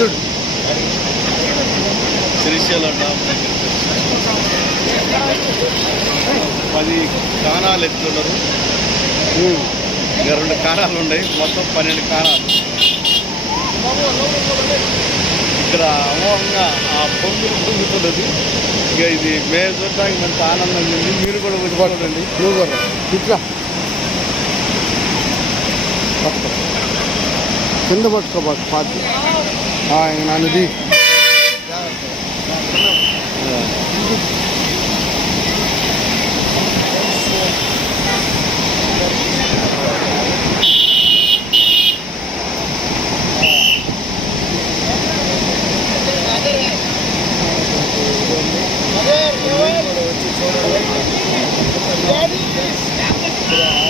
చూడు. శ్రీశైలం దగ్గరికి పది కాణాలు ఎత్తున్నారు. ఇంకా రెండు కాణాలు ఉన్నాయి. మొత్తం పన్నెండు కాణాలు. ఇక్కడ అమోఘంగా ఆ పొంగులు పొంగుతున్నది. ఇక ఇది మేము చూడడానికి మంచి ఆనందంగా ఉంది. మీరు కూడా వచ్చి చూడండి. నువ్వు కూడా ఇట్లా. కింద పట్టుకోబాటు పాతి. ಹಾಂ ನಾ ನದಿ Yeah.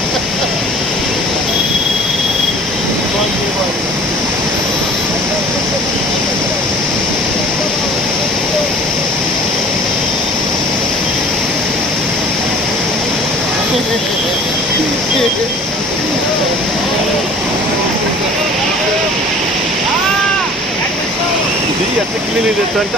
ఇది ఎట్లా క్లీన్ చేస్తా అంటే